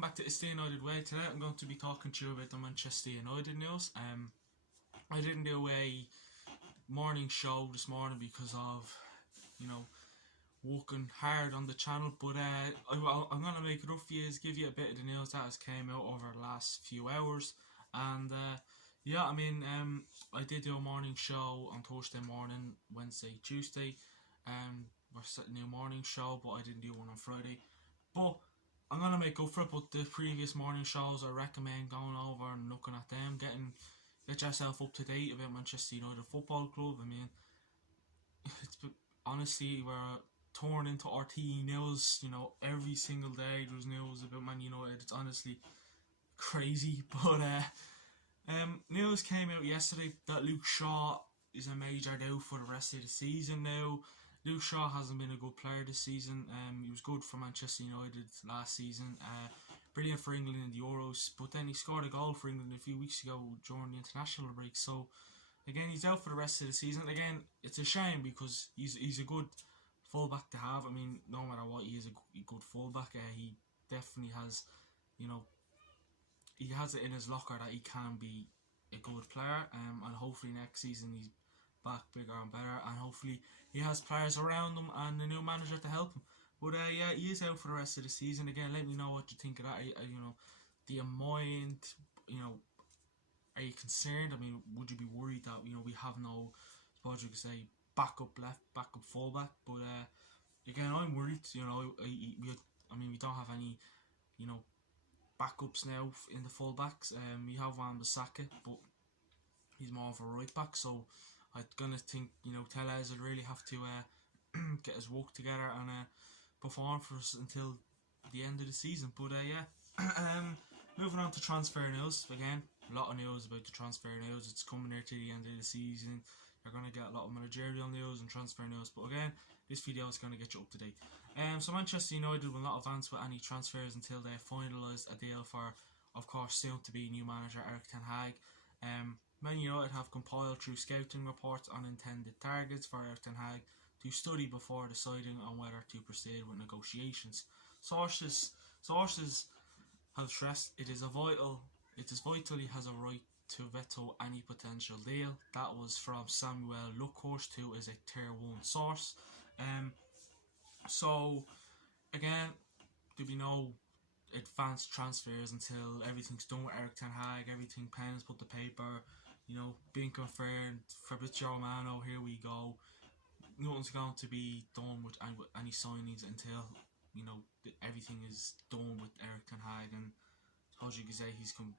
welcome back to the Stay United Way. Today I'm going to be talking to you about the Manchester United news. I didn't do a morning show this morning because of, working hard on the channel, but I'm going to make it up for you, give you a bit of the news that has came out over the last few hours. And I did do a morning show on Thursday morning, Wednesday, Tuesday. We're setting a new morning show, but I didn't do one on Friday. But I'm going to make up for it, but the previous morning shows, I recommend going over and looking at them, get yourself up to date about Manchester United Football Club. I mean, honestly, we're torn into RTE news, every single day there's news about Man United. It's honestly crazy, but news came out yesterday that Luke Shaw is a major doubt for the rest of the season now. Luke Shaw hasn't been a good player this season. He was good for Manchester United last season. Brilliant for England in the Euros. But then he scored a goal for England a few weeks ago during the international break. So, again, he's out for the rest of the season. Again, it's a shame because he's a good fullback to have. I mean, no matter what, he is a good fullback. He definitely has, he has it in his locker that he can be a good player. And hopefully next season he's back bigger and better, and hopefully he has players around him and a new manager to help him. But yeah, he is out for the rest of the season. Again, let me know what you think of that. Do you mind? Are you concerned? I mean, would you be worried that we have no, suppose you could say, backup left, backup fullback? But again, I'm worried. We don't have any, backups now in the fullbacks. We have Wan-Bissaka, but he's more of a right back, so I'm gonna think Tellez will really have to get his work together and perform for us until the end of the season. But moving on to transfer news. Again, a lot of news about the transfer news. It's coming near to the end of the season. You're gonna get a lot of managerial news and transfer news. But again, this video is gonna get you up to date. So Manchester United will not advance with any transfers until they finalise a deal for, of course, soon to be new manager Erik Ten Hag. Man United have compiled through scouting reports on intended targets for Erik Ten Hag to study before deciding on whether to proceed with negotiations. Sources have stressed it is vital he has a right to veto any potential deal. That was from Samuel Luckhurst, who is a tier 1 source. So again, there'll be no advanced transfers until everything's done with Erik Ten Hag, everything pens put to paper, being confirmed. Fabrizio Romano, here we go. Nothing's going to be done with any signings until everything is done with Erik Ten Hag, and as you can say, he'll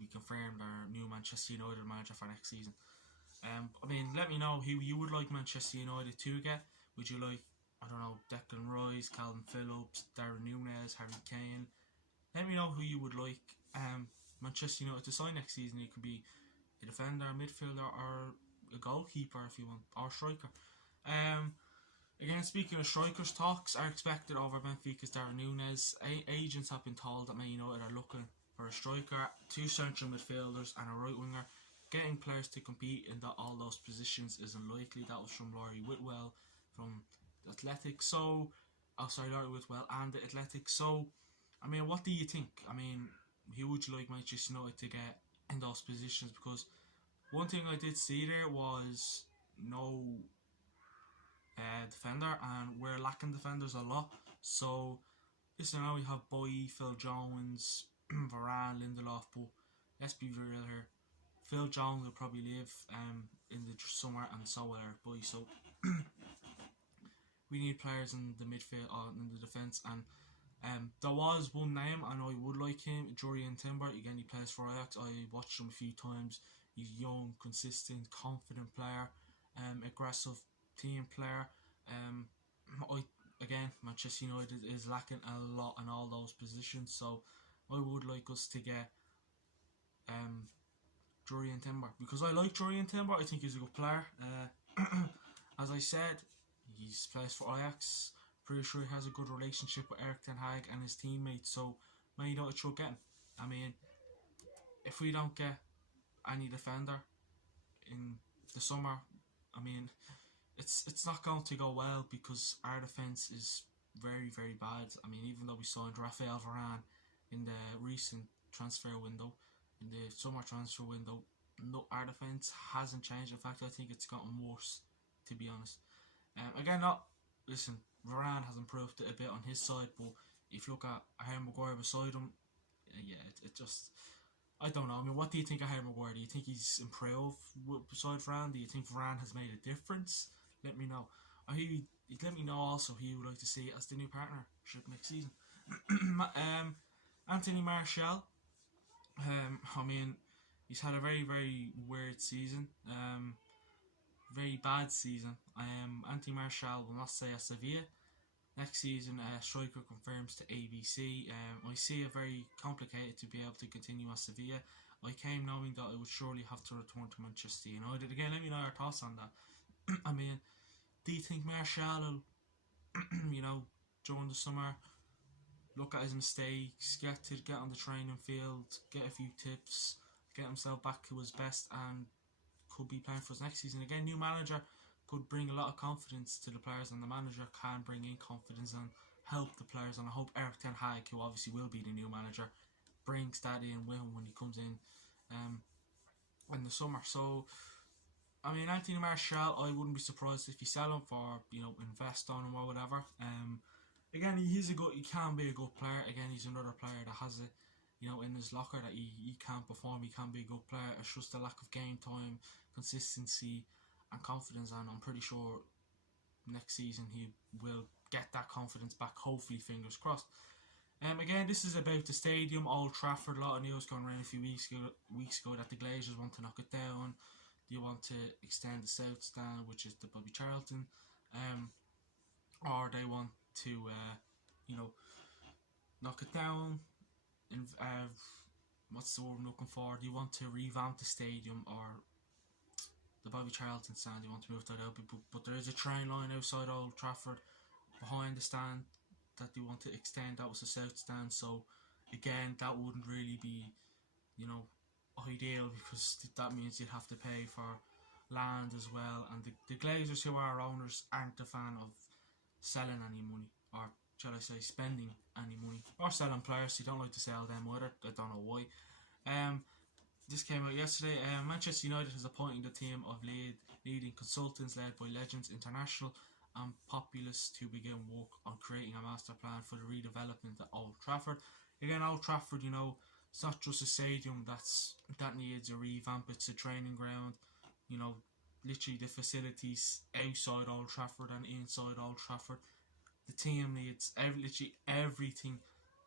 be confirmed our new Manchester United manager for next season. Let me know who you would like Manchester United to get. Would you like, I don't know, Declan Rice, Calvin Phillips, Darren Núñez, Harry Kane? Let me know who you would like Manchester United to sign next season. It could be a defender, a midfielder, or a goalkeeper if you want, or striker. Again, speaking of strikers, talks are expected over Benfica's Darren Núñez. Agents have been told that Man United are looking for a striker, 2 central midfielders and a right winger. Getting players to compete in all those positions is unlikely. That was from Laurie Whitwell from the Athletic. So, Laurie Whitwell and the Athletic. So, what do you think? Who would you like Manchester United to get in those positions? Because one thing I did see there was no defender, and we're lacking defenders a lot. So, now we have Boy, Phil Jones, Varane, Lindelof, but let's be real here. Phil Jones will probably leave in the summer, and so will Eric Boy. So we need players in the midfield, in the defence, and there was one name, and I would like him, Jurrien Timber. Again, he plays for Ajax. I watched him a few times. He's young, consistent, confident player, aggressive team player. Manchester United is lacking a lot in all those positions, so I would like us to get Jurrien Timber, because I like Jurrien Timber. I think he's a good player. As I said, he plays for Ajax. Pretty sure he has a good relationship with Erik Ten Hag and his teammates, so Man United should get him. If we don't get any defender in the summer, it's not going to go well, because our defence is very, very bad. Even though we signed Raphael Varane in the recent transfer window, in the summer transfer window. No, our defence hasn't changed. In fact, I think it's gotten worse, to be honest. Again, not listen. Varane has improved it a bit on his side, but if you look at Harry Maguire beside him, yeah, it just I don't know. I mean, what do you think of Harry Maguire? Do you think he's improved beside Varane? Do you think Varane has made a difference? Let me know. He'd let me know also who you would like to see as the new partnership next season. Anthony Martial. I mean, he's had a very very weird season. Very bad season. Anthony Martial will not stay at Sevilla next season. Striker confirms to ABC. I see it very complicated to be able to continue at Sevilla. I came knowing that I would surely have to return to Manchester United. Again, let me know your thoughts on that. I mean, do you think Martial will, during the summer, look at his mistakes, get on the training field, get a few tips, get himself back to his best, and could be playing for us next season? Again, new manager could bring a lot of confidence to the players, and the manager can bring in confidence and help the players. And I hope Erik Ten Hag, who obviously will be the new manager, brings that in with him when he comes in in the summer. So, I mean, Anthony Martial, I wouldn't be surprised if you sell him for, invest on him or whatever. Again, he can be a good player. Again, he's another player that has it, in his locker that he can perform. He can be a good player. It's just a lack of game time, consistency, and confidence. And I'm pretty sure next season he will get that confidence back. Hopefully, fingers crossed. Again, this is about the stadium, Old Trafford. A lot of news going around a few weeks ago that the Glazers want to knock it down. They want to extend the South Stand, which is the Bobby Charlton, or they want to, knock it down. What's the word I'm looking for? Do you want to revamp the stadium or the Bobby Charlton stand? You want to move that out, but there is a train line outside Old Trafford behind the stand that they want to extend. That was the South Stand. So again, that wouldn't really be, ideal, because that means you'd have to pay for land as well. And the Glazers, who are owners, aren't a fan of selling any money, or shall I say spending any money, or selling players. They don't like to sell them either. I don't know why. This came out yesterday. Manchester United has appointed a team of leading consultants led by Legends International and Populous to begin work on creating a master plan for the redevelopment at Old Trafford. Again, Old Trafford, it's not just a stadium that needs a revamp. It's a training ground. Literally the facilities outside Old Trafford and inside Old Trafford. The team needs literally everything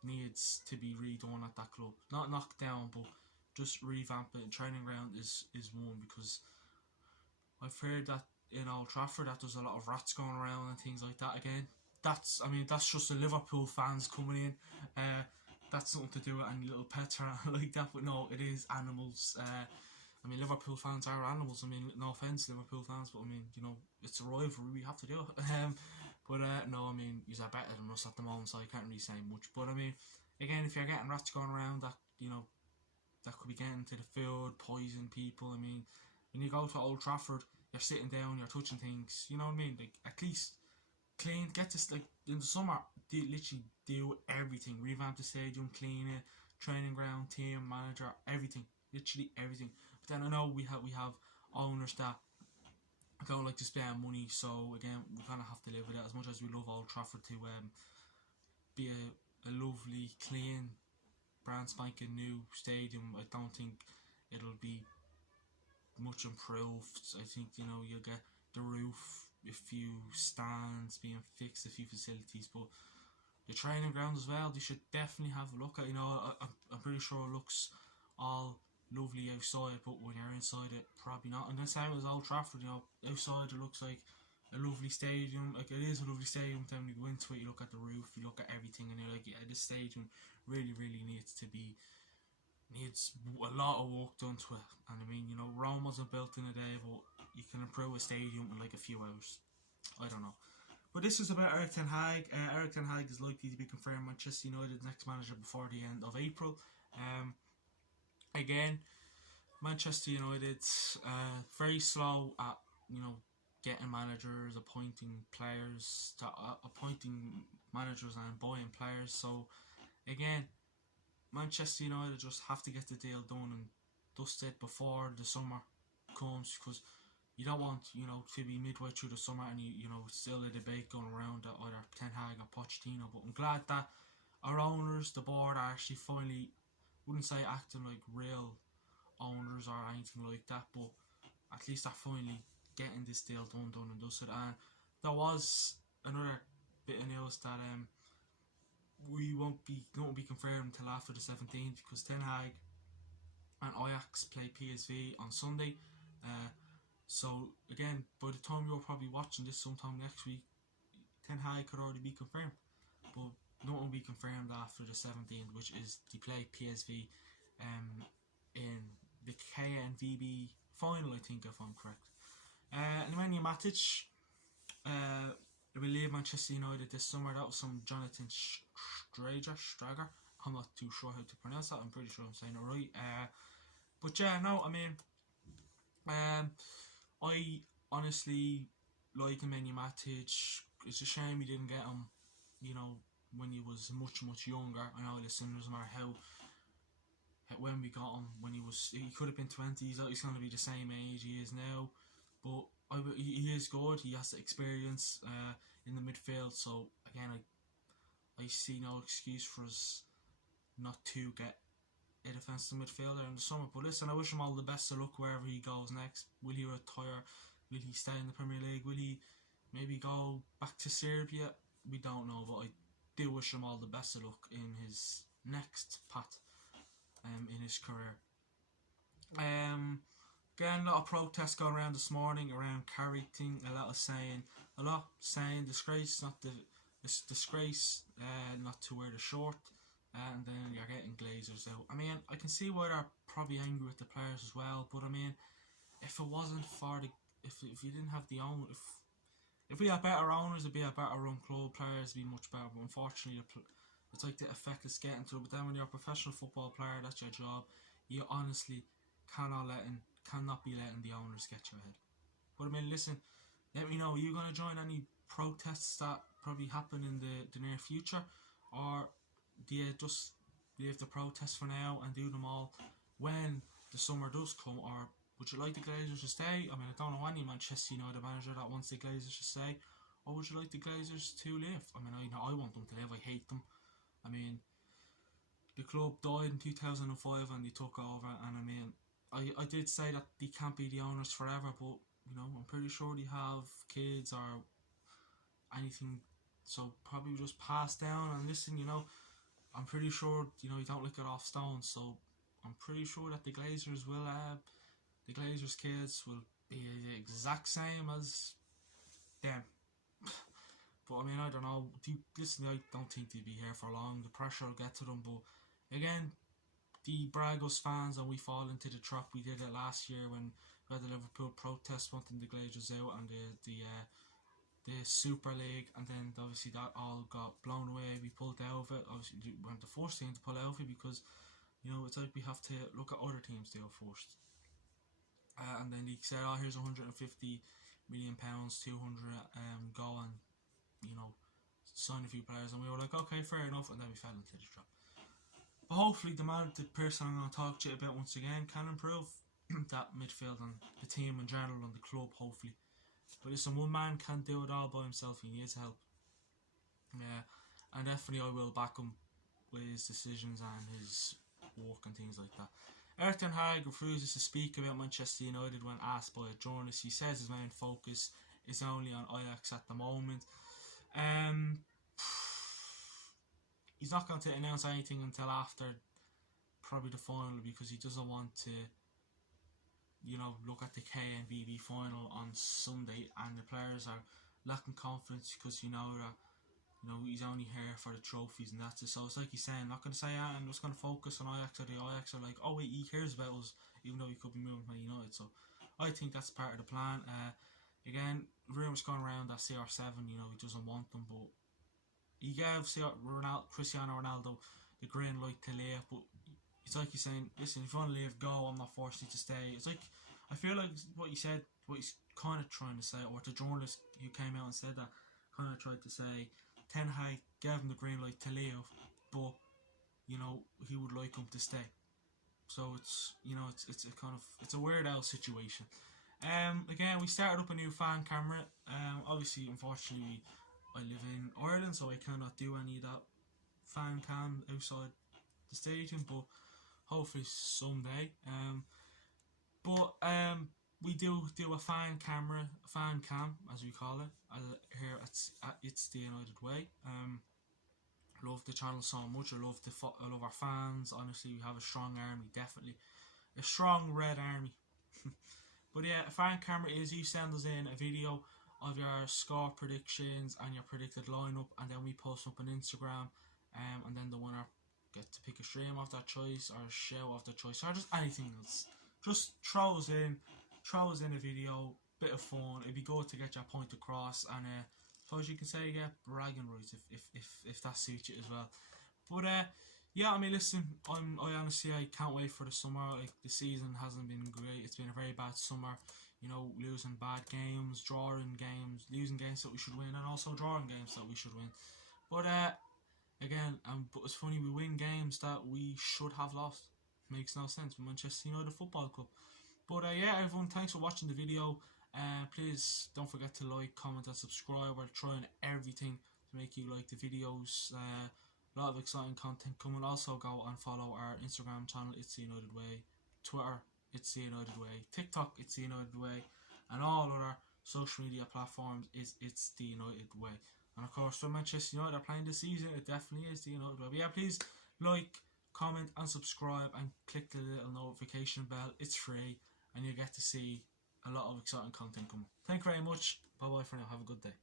needs to be redone at that club. Not knocked down, but just revamp it. And training ground is one, because I've heard that in Old Trafford that there's a lot of rats going around and things like that. Again, that's just the Liverpool fans coming in. That's nothing to do with any little pets or anything like that. But no, it is animals. Liverpool fans are animals. No offence, Liverpool fans, but it's a rivalry. We have to do it. But no, you are better than us at the moment, so I can't really say much. But again, if you're getting rats going around that that could be getting to the food, poison people. When you go to Old Trafford, you're sitting down, you're touching things. You know what I mean? Like, at least clean. Get this, like, in the summer, literally do everything. Revamp the stadium, clean it, training ground, team, manager, everything. Literally everything. But then I know we have owners that don't like to spend money, so again, we kind of have to live with it. As much as we love Old Trafford to be a lovely, clean, brand spanking new stadium, I don't think it'll be much improved. I think you'll get the roof, a few stands being fixed, a few facilities, but the training ground as well, they should definitely have a look at. I'm pretty sure it looks all lovely outside, but when you're inside it, probably not. And the same as Old Trafford, outside it looks like a lovely stadium. Like, it is a lovely stadium. Then when you go into it, you look at the roof, you look at everything, and you're like, yeah, this stadium really needs a lot of work done to it. And Rome wasn't built in a day, but you can improve a stadium in like a few hours. I don't know. But this is about Erik Ten Hag. Erik Ten Hag is likely to be confirmed Manchester United's next manager before the end of April. Again, Manchester United very slow at getting managers, appointing players, appointing managers and buying players. So again, Manchester United just have to get the deal done and dusted before the summer comes, because you don't want, to be midway through the summer and still a debate going around that either Ten Hag or Pochettino. But I'm glad that our owners, the board, are actually finally, wouldn't say acting like real owners or anything like that, but at least they're finally getting this deal done and dusted. And there was another bit of news that we won't be confirmed until after the 17th, because Ten Hag and Ajax play PSV on Sunday. So again, by the time you're probably watching this sometime next week, Ten Hag could already be confirmed, but nothing will be confirmed after the 17th, which is they play PSV in the KNVB final, I think, if I'm correct. Nemanja Matic will leave Manchester United this summer. That was some Jonathan Strager. I'm not too sure how to pronounce that. I'm pretty sure I'm saying it right. But yeah, no, I mean, I honestly like Nemanja Matic. It's a shame we didn't get him, when he was much younger. I know, listen, doesn't matter how when we got him, he could have been 20. He's going to be the same age he is now, but he is good. He has the experience in the midfield. So again, I see no excuse for us not to get a defensive midfielder in the summer. But listen, I wish him all the best of luck wherever he goes next. Will he retire? Will he stay in the Premier League? Will he maybe go back to Serbia? We don't know, but I do wish him all the best of luck in his next path in his career. Again, a lot of protests going around this morning around carrying, a lot saying disgrace, disgrace not to wear the short, and then you're getting glazers out. I mean, I can see why they're probably angry with the players as well, but I mean, if it wasn't for if you didn't have the own, if we had better owners, it'd be a better run club, players would be much better. But unfortunately, it's like the effect is getting to it. But then when you're a professional football player, that's your job. You honestly cannot be letting the owners get your head. But I mean, listen, let me know, are you going to join any protests that probably happen in the near future, or do you just leave the protests for now and do them all when the summer does come? Or would you like the Glazers to stay? I mean, I don't know any Manchester United manager that wants the Glazers to stay. Or would you like the Glazers to leave? I mean, I know I want them to leave. I hate them. I mean, the club died in 2005 and they took over, and I mean, I did say that they can't be the owners forever, but I'm pretty sure they have kids or anything, so probably just pass down. And listen, I'm pretty sure you don't lick it off stones, so I'm pretty sure that the Glazers will the Glazers kids will be the exact same as them. But I mean, I don't know. Listen, I don't think they'll be here for long. The pressure will get to them. But again, the brag us fans and we fall into the trap. We did it last year when we had the Liverpool protest wanting the Glazers out and the Super League, and then obviously that all got blown away. We pulled out of it. Obviously, we weren't the first team to pull out of it because it's like we have to look at other teams do it first. And then he said, "Oh, here's 150 million pounds, 200 go and sign a few players," and we were like, "Okay, fair enough," and then we fell into the trap. But hopefully, the person I'm going to talk to you about once again can improve that midfield and the team in general and the club, hopefully. But listen, one man can't do it all by himself. He needs help. Yeah, and definitely I will back him with his decisions and his work and things like that. Erik Ten Hag refuses to speak about Manchester United when asked by a journalist. He says his main focus is only on Ajax at the moment. He's not going to announce anything until after probably the final, because he doesn't want to look at the KNVB final on Sunday and the players are lacking confidence because that he's only here for the trophies and that's it. So it's like he's saying, not going to say I'm just going to focus on Ajax, or the Ajax are like, oh wait, he cares about us even though he could be moving to United. So I think that's part of the plan. Again, rumours going around that CR7 he doesn't want them, but he gave Cristiano Ronaldo the green light to leave. But it's like he's saying, listen, if you want to leave, go, I'm not forced you to stay. It's like, I feel like what he's kind of trying to say, or the journalist who came out and said that kind of tried to say, Ten Hag gave him the green light to leave, but you know, he would like him to stay. So it's, you know, it's a kind of, it's a weird out situation. Again, we started up a new fan camera. Obviously, unfortunately, I live in Ireland, so I cannot do any of that fan cam outside the stadium. But hopefully someday. But we do a fan camera, fan cam as we call it, here at It's the United Way. Love the channel so much. I love our fans. Honestly, we have a strong army, definitely a strong red army. But yeah, a fan camera is you send us in a video of your score predictions and your predicted lineup, and then we post up on Instagram, and then the winner gets to pick a stream of their choice or a show of their choice or just anything else. Just throw us in a video, bit of fun. It'd be good to get your point across, and suppose you can say bragging rights if that suits you as well. But yeah, I mean, listen, I honestly I can't wait for the summer. Like, the season hasn't been great. It's been a very bad summer. You know, losing bad games, drawing games, losing games that we should win, and also drawing games that we should win. But again, but it's funny, we win games that we should have lost. Makes no sense. Manchester United Football Club. But yeah, everyone, thanks for watching the video. Please don't forget to like, comment, and subscribe. We're trying everything to make you like the videos. A lot of exciting content coming. Also, go and follow our Instagram channel, It's the United Way, Twitter, It's the United Way, TikTok, It's the United Way, and all other social media platforms is It's the United Way. And of course, for Manchester United are playing this season, it definitely is the United Way. But yeah, please like, comment, and subscribe, and click the little notification bell. It's free, and you get to see a lot of exciting content coming. Thank you very much. Bye bye for now. Have a good day.